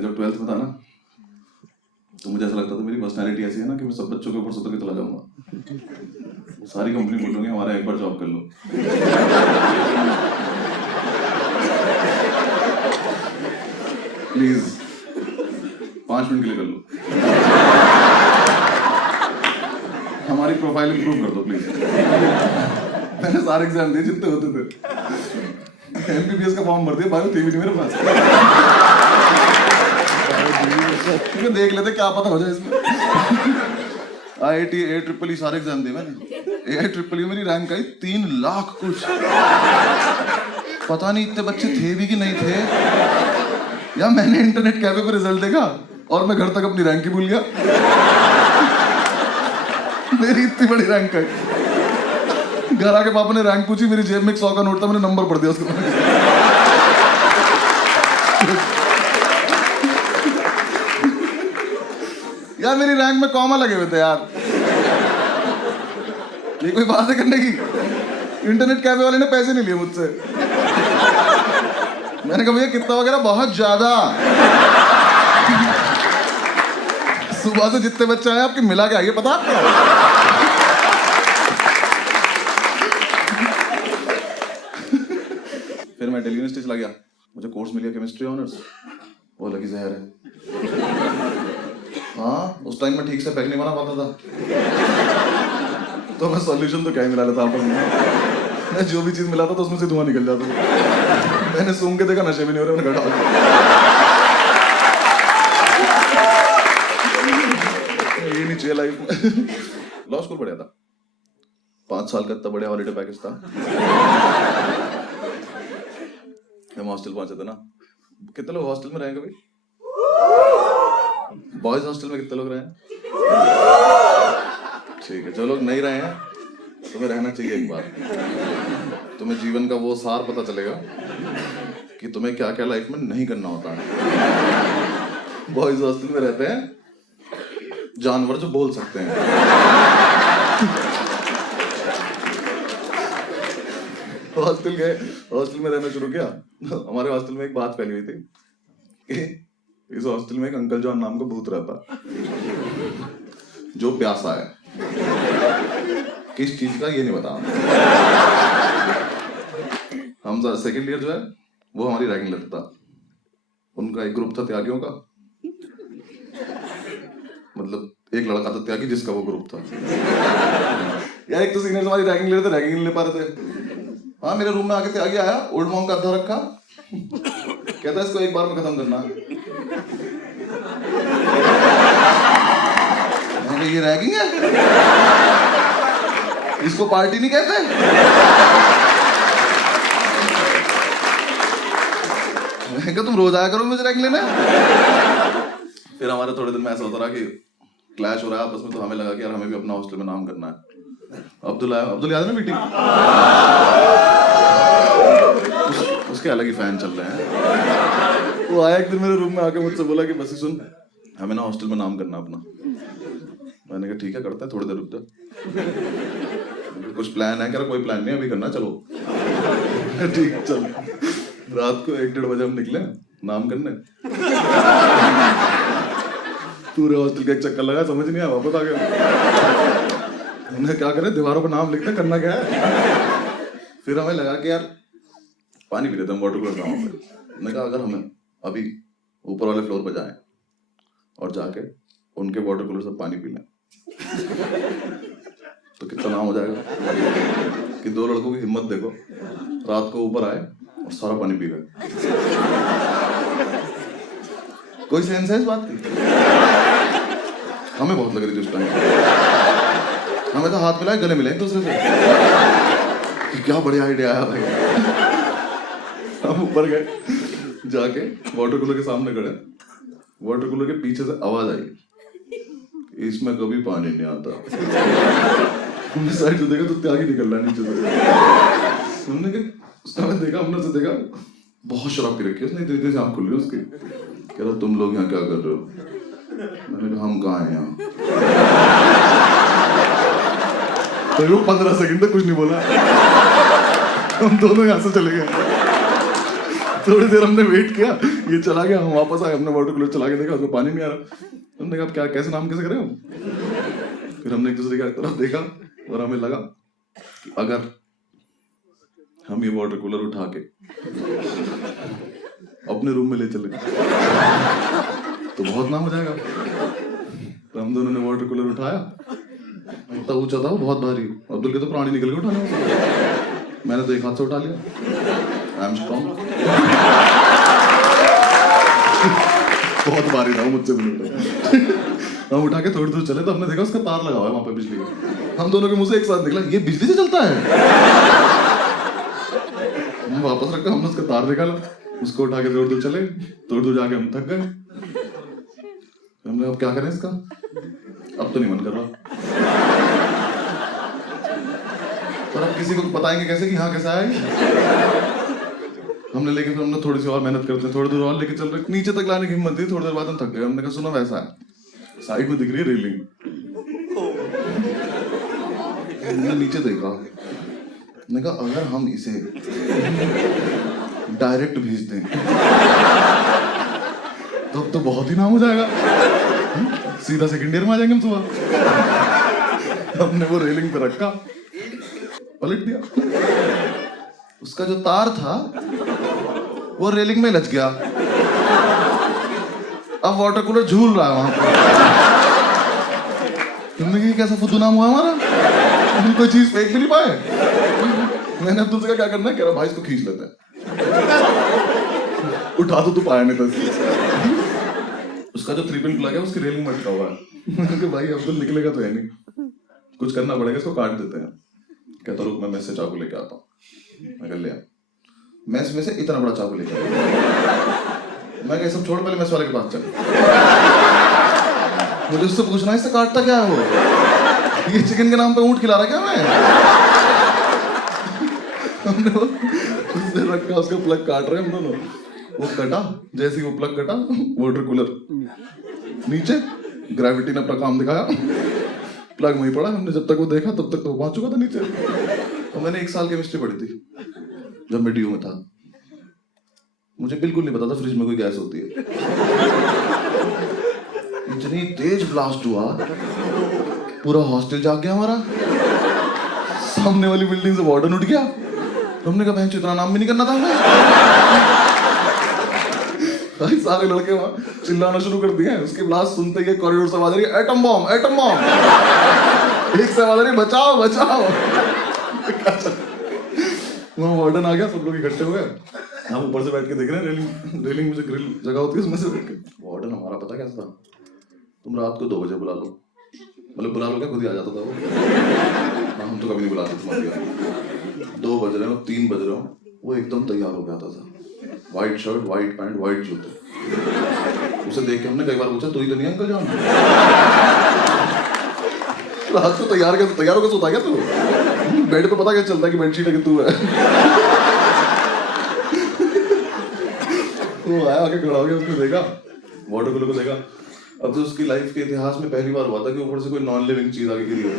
मैं जब 12th में था ना, तो मुझे ऐसा लगता था मेरी पर्सनैलिटी ऐसी है ना कि मैं सब बच्चों के ऊपर सुतर के चला जाऊंगा। सारी कंपनी बोलूंगी हमारा एक बार जॉब कर लो। प्लीज 5 मिनट के लिए कर लो, हमारी प्रोफाइल इंप्रूव कर दो प्लीज। मैंने सारे एग्जाम दिए जितने होते थे, एमबीबीएस का फॉर्म भर दिया, बायो थी भी नहीं मेरे पास। क्योंकि देख लेते क्या पता हो जाए इसमें। IIT AIEEE सारे एग्जाम दिए मैंने। AIEEE मेरी रैंक आई 3 लाख कुछ। पता नहीं इतने बच्चे थे भी कि नहीं थे। या मैंने इंटरनेट कैफे पे रिजल्ट देखा और मैं घर तक अपनी रैंक ही भूल गया। मेरी इतनी बड़ी रैंक आई। घर आके पापा ने रैंक पूछी, मेरी जेब में 100 का नोट था, मैंने नंबर पढ़ दिया उसको। यार मेरी रैंक में कॉमा लगे हुए थे यार। ये कोई बात है करने की? इंटरनेट कैफे वाले ने पैसे नहीं लिए मुझसे। मैंने कहा भैया कितना वगैरह? बहुत ज्यादा। सुबह से जितने बच्चे आए आपके मिला के आइए, पता आपको? फिर मैं दिल्ली यूनिवर्सिटी चला गया, मुझे कोर्स मिल गया केमिस्ट्री ऑनर्स। वो लगी जहर है। हाँ, उस टाइम में ठीक से पैक नहीं बना पाता था, तो मैं सॉल्यूशन तो क्या ही मिला लेता आपस में। मैं जो भी चीज मिलाता था उसमें से धुआं निकल जाता था। मैंने सूंघ के देखा, नशे भी नहीं हो रहे, मैंने घर डाल दिया। ये नहीं चाहिए लाइफ में। लॉ स्कूल पढ़ा था, 5 साल का इतना बढ़िया हॉलीडे पैकेज था। हम हॉस्टल पहुंचे थे ना। कितने लोग हॉस्टल में रहे कभी? बॉयज हॉस्टल में कितने लोग रहे हैं? ठीक है, जो लोग नहीं रहे हैं तुम्हें रहना चाहिए एक बार। तुम्हें जीवन का वो सार पता चलेगा कि तुम्हें क्या क्या लाइफ में नहीं करना होता है। बॉयज हॉस्टल में रहते हैं जानवर जो बोल सकते हैं। हॉस्टल में रहना शुरू किया। हमारे हॉस्टल में एक बात फैली हुई थी कि इस हॉस्टल में एक अंकल जॉन नाम का भूत रहता, जो प्यासा है। किस चीज का ये नहीं बता। हम सेकेंड ईयर जो है वो हमारी रैगिंग लेता था। उनका एक ग्रुप था त्यागियों का, मतलब एक लड़का था त्यागी जिसका वो ग्रुप था। यार एक तो सीनियर्स हमारी रैगिंग ले रहे थे, रैगिंग नहीं ले पा रहे थे। हाँ, मेरे रूम में आके त्यागी आया, ओल्ड मॉन्क का अद्धा रखा, कहता है इसको एक बार में खत्म करना है। ये रैगिंग है? इसको पार्टी नहीं कहते? मैं कहा तुम रोज आया करो मुझे रैगिंग लेने। फिर हमारे थोड़े दिन में ऐसा होता रहा कि क्लैश हो रहा है आपस में, तो हमें लगा कि यार हमें भी अपना हॉस्टल में नाम करना है। अब्दुल याद है ना मीटिंग? उसके अलग ही फैन चल रहे हैं। वो आया एक दिन मेरे रूम में आके मुझसे बोला कि बस सुन, हमें ना हॉस्टल में नाम करना अपना। मैंने कहा ठीक है करते हैं, थोड़ी देर रुक जा। कुछ प्लान है? कह रहा कोई प्लान नहीं, अभी करना, चलो। ठीक चल। रात को 1-1:30 बजे हम निकले नाम करने। पूरे हॉस्टल का एक चक्कर लगा, समझ नहीं आया, वापस आ गया। हमने क्या करे, दीवारों पर नाम लिखते, करना क्या है। फिर हमें लगा कि यार पानी पी लेते हम वाटर कूलर गाँव पे। मैंने कहा अगर हमें अभी ऊपर वाले फ्लोर पर जाएं और जाके उनके वाटर कूलर से पानी पी लें तो कितना नाम हो जाएगा कि 2 लड़कों की हिम्मत देखो, रात को ऊपर आए और सारा पानी पी गए। कोई सेंस है इस बात की? हमें बहुत लग रही थी उस टाइम। हमें तो हाथ मिलाए, गले मिले एक दूसरे से। क्या बढ़िया आइडिया आया भाई। हम ऊपर गए, जाके वाटर कूलर के सामने खड़े। वाटर कूलर के पीछे से आवाज आई, इसमें कभी पानी नहीं आता। हमने साइड से देखा तो त्यागी निकल रहा नीचे से। हमने देखा, हमने से देखा बहुत शराब पी रखी है उसने, धीरे-धीरे आँख खुल रही है उसकी। कह रहा तुम लोग यहाँ क्या कर रहे हो? मैंने कहा हम कहाँ हैं यहाँ। तो वो 15 सेकंड तक कुछ नहीं बोला। हम दोनों यहाँ से चले गए। थोड़ी देर हमने वेट किया, ये चला गया, हम वापस आए, हमने वाटर कूलर चला के देखा, उसमें पानी नहीं आ रहा। हमने कहा क्या कैसे नाम कैसे करें हम? फिर हमने एक दूसरे की तरफ देखा और हमें लगा कि अगर हम ये वाटर कूलर उठा के अपने रूम में ले चले तो बहुत नाम हो जाएगा। तो हम दोनों ने वाटर कूलर उठाया, इतना ऊंचा था वो, बहुत भारी। अब्दुल के तो प्राणी निकल के उठाने वाला, मैंने तो एक हाथ से उठा लिया। I am strong. बहुत भारी था वो, मुझसे भी नहीं उठा। हम उठा के थोड़ी दूर चले तो हमने देखा उसका तार लगा हुआ है वहां पे बिजली का। हम दोनों के मुंह से एक साथ निकला, ये बिजली से चलता है। हम वापस रखा, हमने उसका तार निकाला, उसको उठा के थोड़ी दूर चले, थोड़ी दूर जाके हम थक गए। हमने अब क्या करें इसका, अब तो नहीं मन कर रहा, पर अब किसी को बताएंगे कैसे कि हाँ कैसा है। हमने लेके फिर हमने थोड़ी सी और मेहनत करते हैं, थोड़ी दूर और लेके चल रहे, नीचे तक लाने की हिम्मत थी, थोड़ी देर बाद हम थक गए। हमने कहा सुनो वैसा है, साइड में दिख रही है रेलिंग। हमने नीचे देखा, मैंने कहा अगर हम इसे डायरेक्ट भेज दें तो अब तो बहुत ही नाम हो जाएगा, सीधा सेकंड ईयर में आ जाएंगे हम सुबह। हमने वो रेलिंग पे रखा, पलट दिया, उसका जो तार था वो रेलिंग में लच गया। अब वाटर कूलर झूल रहा है वहां पर। तुमने कहा कैसा फुद्दू नाम हुआ हमारा, हम कोई चीज फेंक भी नहीं पाए। मैंने अब्दुल से कहा क्या करना है, कह रहा भाई इसको खींच लेते हैं। उठा तो तू पाया नहीं था। उसका जो 3 पिन प्लग है उसकी रेलिंग में अटका हुआ है। मैंने कहा भाई अब्दुल निकलेगा तो है नहीं, कुछ करना पड़ेगा, इसको काट देते हैं। कहता रुक मैं मेस से चाकू लेके आता हूँ। मैं ले आ, मेस में से इतना बड़ा चाकू लेके आया। मैं कहा सब छोड़, पहले मेस वाले के पास चल, मुझे उससे पूछना इससे काटता क्या है वो, ये चिकन के नाम पे ऊंट खिला रहा क्या मैं। हमने उससे रखा, उसका प्लग काट रहे हम दोनों, वो कटा, जैसे ही वो प्लग कटा वाटर कूलर नीचे, ग्रेविटी ने अपना काम दिखाया, प्लग वहीं पड़ा। हमने जब तक वो देखा तब तक तो पहुंच चुका था नीचे। तो मैंने 1 साल केमिस्ट्री पढ़ी थी जब मैं DU में था, मुझे बिल्कुल नहीं पता था फ्रिज में कोई गैस होती है। इतनी तेज ब्लास्ट हुआ, पूरा हॉस्टल जाग गया हमारा, सामने वाली बिल्डिंग से वार्डन उठ गया। हमने कहा बहन इतना नाम भी नहीं करना था हमें। सारे लड़के वहां चिल्लाना शुरू कर दिए। उसकी ब्लास्ट सुनते ही कॉरिडोर से आवाज आ रही है एटम बॉम्ब एटम बॉम्ब, एक से आवाज आ रही बचाओ बचाओ। वहां वार्डन आ गया, सब लोग इकट्ठे हो गए, हम ऊपर से बैठ के देख रहे हैं, रेलिंग में जो ग्रिल जगह होती है उसमें से बैठ के। वार्डन हमारा पता कैसा था, तुम रात को 2 बजे बुला लो, मतलब बुला लो क्या, खुद ही आ जाता था वो। हम तो कभी नहीं बुलाते तुम्हारे, 2 बज रहे हो 3 बज रहे हो, वो एकदम तैयार हो जाता था, white shirt white pant white जूते। उसे देख के हमने कई बार पूछा तू ही तो नहीं अंकल जान, रात को तैयार होकर सोता क्या तू, बेड पे पता क्या चलता है कि बेडशीट है कि तू है। वो आया आके खड़ा हो गया, उसने देखा वाटर कूलर को देखा। अब तो उसकी लाइफ के इतिहास में पहली बार हुआ था कि ऊपर से कोई नॉन लिविंग चीज आगे गिरी हो।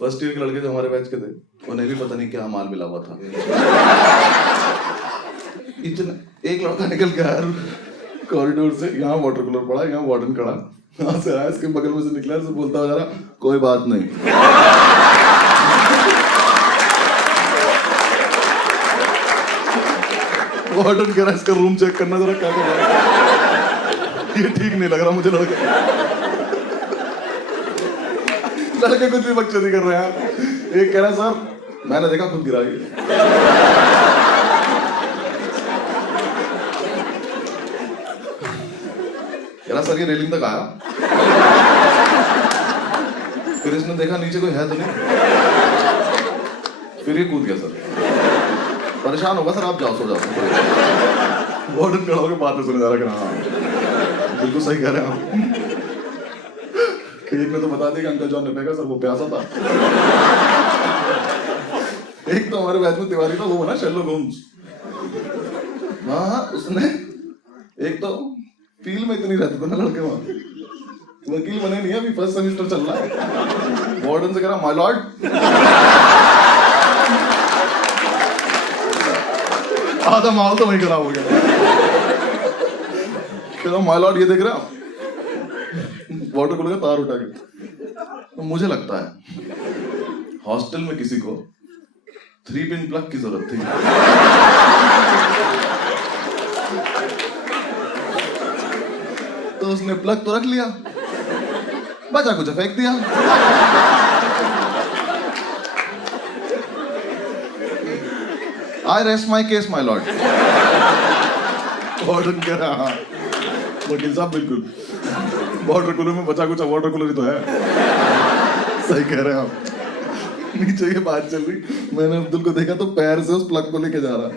फर्स्ट ईयर के लड़के जो हमारे बैच के थे, उन्हें भी पता नहीं क्या माल मिला हुआ था। इतना एक लड़का निकल के आया कॉरिडोर से, यहाँ वाटर कूलर पड़ा, यहाँ वार्डन खड़ा, यहाँ से आया, इसके बगल में से निकला, से बोलता जा रहा कोई बात नहीं। वार्डन कह रहा इसका रूम चेक करना जरा, क्या कर रहा है, ये ठीक नहीं लग रहा मुझे। लड़के कुछ भी बकचोदी कर रहे हैं। एक कह रहा सर मैंने देखा खुद गिरा गया। कह रहा सर ये रेलिंग तक आया, फिर इसने देखा नीचे कोई है तो नहीं, फिर ये कूद गया। सर परेशान होगा सर, आप जाओ सो जाओ। वार्डन खड़ा होकर बातें सुने जा रहा है, हाँ बिल्कुल सही कह रहे हैं आप। एक ने तो बता दिया कि अंकल जॉन ने फेंका, सर वो प्यासा था। एक तो हमारे बैच में तिवारी था, वो बना शेरलॉक होम्स। हाँ उसने, एक तो फील में इतनी रहते थे ना लड़के वहां, वकील बने नहीं है, अभी फर्स्ट सेमेस्टर चल रहा है। वार्डन से कह रहा माय लॉर्ड, आधा माल तो वही खराब हो गया। कह रहा माय लॉर्ड ये देख रहा, वाटर कूलर का तार उठा के। तो मुझे लगता है हॉस्टल में किसी को 3 पिन प्लग की जरूरत थी। तो उसने प्लग तो रख लिया, बचा कुछ फेंक दिया। आई rest my case my lord. Warden कह रहा हाँ वकील साहब बिल्कुल, वाटर कूलर में बचा कुछ वाटर कूलर ही तो है। सही कह रहे हैं आप। नीचे ये बात चल रही, मैंने अब्दुल को देखा तो पैर से उस प्लग को लेके जा रहा।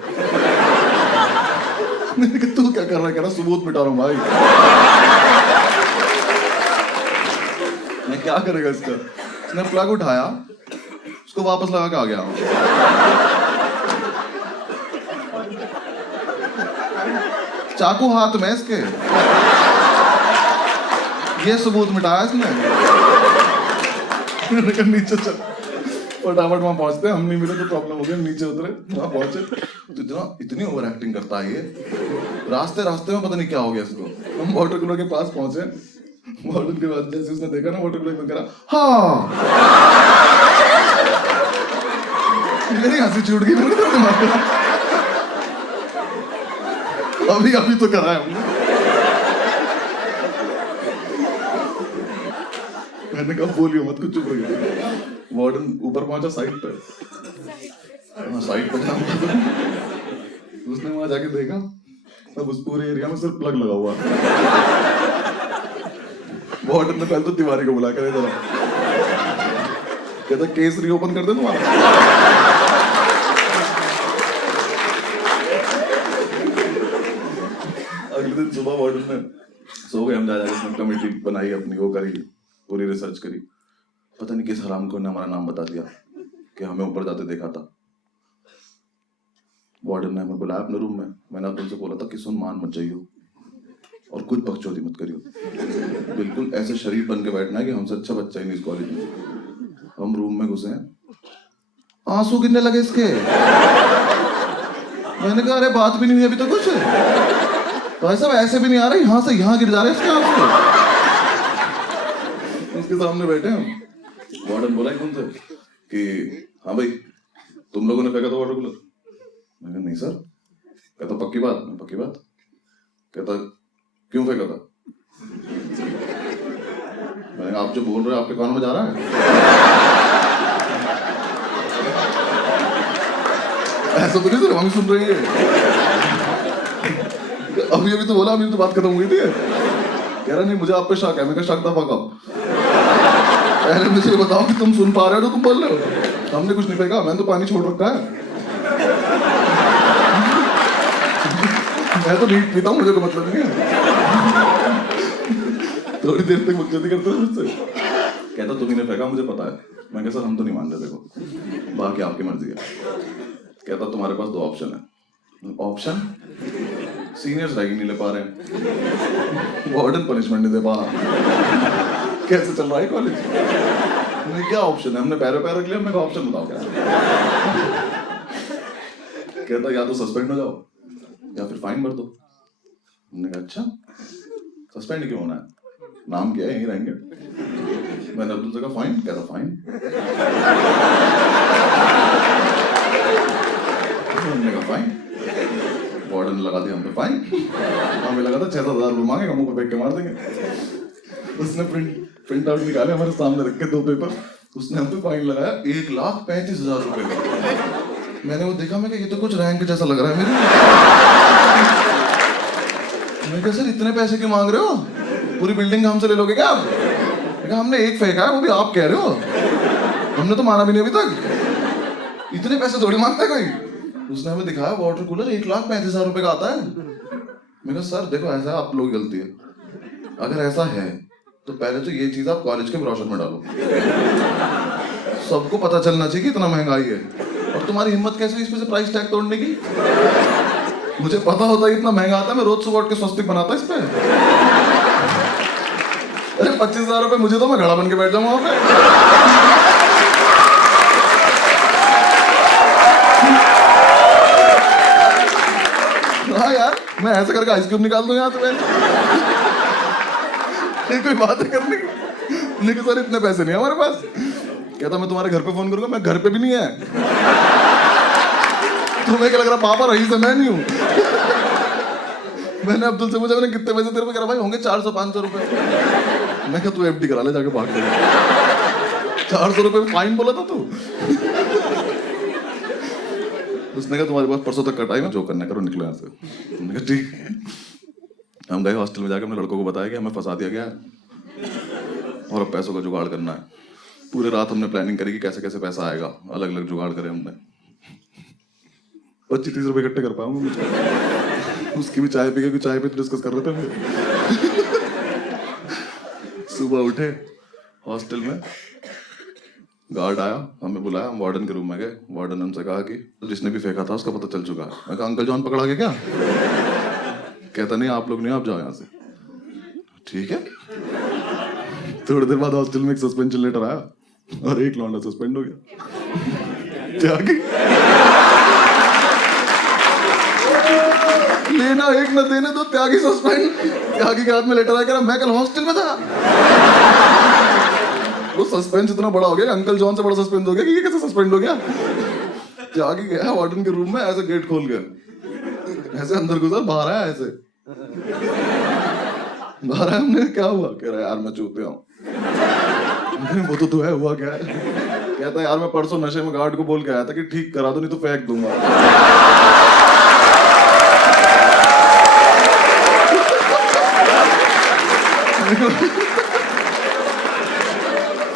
मैंने कहा तू क्या कर रहा है? कह रहा सबूत मिटा रहा हूं भाई। मैं क्या करेगा इसका? उसने प्लग उठाया, उसको वापस लगा के आ गया। चाकू हाथ में इसके, ये सबूत मिटाया इसने। नीचे चल, फटाफट वहां पहुंचते, हम नहीं मिले तो प्रॉब्लम हो गई। नीचे उतरे, वहां पहुंचे तो इतनी ओवर एक्टिंग करता है ये। रास्ते रास्ते में पता नहीं क्या हो गया इसको। हम वाटर कूलर के पास पहुंचे, वाटर के बाद जैसे उसने देखा ना वाटर कूलर में, करा हाँ। मेरी हंसी छूट गई, मेरे दिमाग में। अभी तो करा है हमने। मैंने कहा बोलियो मत, कुछ चुप रहिए। वार्डन ऊपर पहुंचा साइड पे, साइड पे जाऊंगा। उसने वहां जाके देखा, अब उस पूरे एरिया में सिर्फ प्लग लगा हुआ। वार्डन ने पहले तो तिवारी को बुला कर इधर, कहता केस रीओपन कर दे तुम्हारा। अगले दिन सुबह वार्डन ने सो गए हम, जा जाके उसने कमेटी बनाई अपनी, वो करी, पूरी रिसर्च करी। पता नहीं किस हराम को ने हमारा नाम बता दिया कि हमें ऊपर जाते देखा था। वार्डन ने हमें बुलाया अपने रूम में। मैंने अब्दुल से बोला था कि सुन, मान मत जाइयो और कुछ बकचोदी मत करियो, बिल्कुल ऐसे शरीफ बन के बैठना है कि हमसे अच्छा बच्चा ही नहीं इस कॉलेज में। हम रूम में घुसे, आंसू गिरने लगे इसके। मैंने कहा अरे बात भी नहीं हुई अभी तो कुछ, भाई साहब ऐसे भी नहीं आ रहे, यहाँ से यहाँ गिर जा रहे इसके आंसू। उसके सामने बैठे हम। वार्डन बोला एकदम से कि हाँ भाई तुम लोगों ने फेंका था वाटर कूलर? मैंने कहा नहीं सर। कहता पक्की बात? मैं पक्की बात। कहता क्यों फेंका था? मैंने कहा आप जो बोल रहे हो आपके कानों में जा रहा है? ऐसा तो नहीं सर, हम सुन रहे हैं। अभी तो बोला, अभी तो बात खत्म हुई थी। कह रहा नहीं मुझे आप पे शक है। मैं कहा शक दफा कब? पहले मुझे बताओ कि तुम सुन पा रहे हो तो तुम बोल रहे हो। हमने कुछ नहीं फेंका, मैंने तो पानी छोड़ रखा है। मैं तो नीट पीता हूँ, मुझे कोई मतलब नहीं है। थोड़ी देर तक बकचोदी करते थे मुझसे। कहता तुम ही ने फेंका, मुझे पता है। मैं कहा सर हम तो नहीं मान रहे, देखो बाकी आपकी मर्जी है। कहता तुम्हारे पास 2 ऑप्शन है। ऑप्शन? सीनियर्स रैगिंग नहीं ले पा रहे हैं, वार्डन पनिशमेंट नहीं दे पा रहा, कैसे चल रहा है कॉलेज? क्या ऑप्शन है? हमने पैर पैर रख लिया। मैं ऑप्शन बताओ क्या? कहता या तो सस्पेंड हो जाओ या फिर फाइन भर दो। हमने कहा अच्छा सस्पेंड क्यों होना है, नाम क्या है, यहीं रहेंगे। मैंने अब्दुल से कहा फाइन? कहता फाइन। हमने कहा फाइन। वार्डन लगा दिया हम पे फाइन। हमें लगा था 6-7 हज़ार रुपये मांगेगा, मुंह पे फेंक के मार देंगे। उसने प्रिंट आउट निकाले, हमारे सामने रख के 2 पेपर। उसने हम पे फाइन लगाया 1,35,000 रुपए का। मैंने वो देखा, मैं कहा ये तो कुछ रैंक जैसा लग रहा है मेरे। मैं कहा सर इतने पैसे क्यों मांग रहे हो, पूरी बिल्डिंग हमसे ले लोगे क्या आप? मैं कहा हमने 1 फेंका है, वो भी आप कह रहे हो, हमने तो माना भी नहीं अभी तक, इतने पैसे थोड़ी मांगता है कोई। उसने हमें दिखाया वाटर कूलर 1,35,000 रुपए का आता है। मैं कहा सर देखो ऐसा है, आप लोग की गलती है, अगर ऐसा है तो पहले तो ये चीज आप कॉलेज के ब्रोशर में डालो, सबको पता चलना चाहिए कि इतना महंगाई है। और तुम्हारी हिम्मत कैसे हुई इस पे से प्राइस टैग तोड़ने की? मुझे पता होता है इतना महंगा आता है, मैं रोज सुबह उठ के स्वस्तिक बनाता इस पे। अरे 25,000 रुपए मुझे तो मैं घड़ा बन के बैठ जाऊँ वहां पे। हाँ यार, मैं ऐसे करके आइसक्रीम निकाल दूं यहाँ से। ये कोई बात है करने की? नहीं सर इतने पैसे नहीं है हमारे पास। कहता मैं तुम्हारे घर पे फोन करूंगा, मैं घर पे भी नहीं है। तुम्हें क्या लग रहा पापा रही से मैं नहीं हूं। मैंने अब्दुल से पूछा मैंने कितने पैसे तेरे पे करा, भाई होंगे 400-500 रुपए। मैं क्या तू एफडी करा ले जाके भाग के। 400 रुपए फाइन बोला था तू। उसने कहा तुम्हारे पास परसों तक का टाइम है, जो करना करो निकलो यहाँ से। मैंने कहा ठीक है। हम गए हॉस्टल में, जाकर अपने लड़कों को बताया कि हमें फंसा दिया गया है और अब पैसों का जुगाड़ करना है। पूरे रात हमने प्लानिंग करी कि कैसे कैसे पैसा आएगा, अलग अलग जुगाड़ करे हमने। 25-30 रुपए इकट्ठे कर पाऊंगा मुझे। उसकी भी चाय पी के, चाय पे डिस्कस कर रहे थे हम। सुबह उठे हॉस्टल में, गार्ड आया, हमें बुलाया, हम वार्डन के रूम में गए। वार्डन ने हमसे कहा कि जिसने भी फेंका था उसका पता चल चुका है। मैं कहा अंकल जॉन पकड़ा गया क्या? कहता नहीं आप लोग नहीं, आप जाओ यहाँ से। ठीक है। थोड़ी देर बाद हॉस्टल में एक सस्पेंशन लेटर आया और एक लौंडा सस्पेंड हो गया। त्यागी लेना एक न देने दो, त्यागी सस्पेंड। त्यागी के हाथ में लेटर आया, मैं कल हॉस्टल में था। वो सस्पेंस इतना बड़ा हो गया, अंकल जॉन से बड़ा सस्पेंस हो गया कि ये कैसे सस्पेंड हो गया। त्यागी गया वार्डन के रूम में, ऐसे गेट खोल के ऐसे अंदर घुसा, बाहर आया ऐसे। बाहर आया, हमने क्या हुआ? कह रहा यार मैं चूतिया हूँ। वो तो है, हुआ क्या है? कहता यार मैं परसों नशे में गार्ड को बोल के आया था कि ठीक करा दो नहीं तो फेंक दूंगा।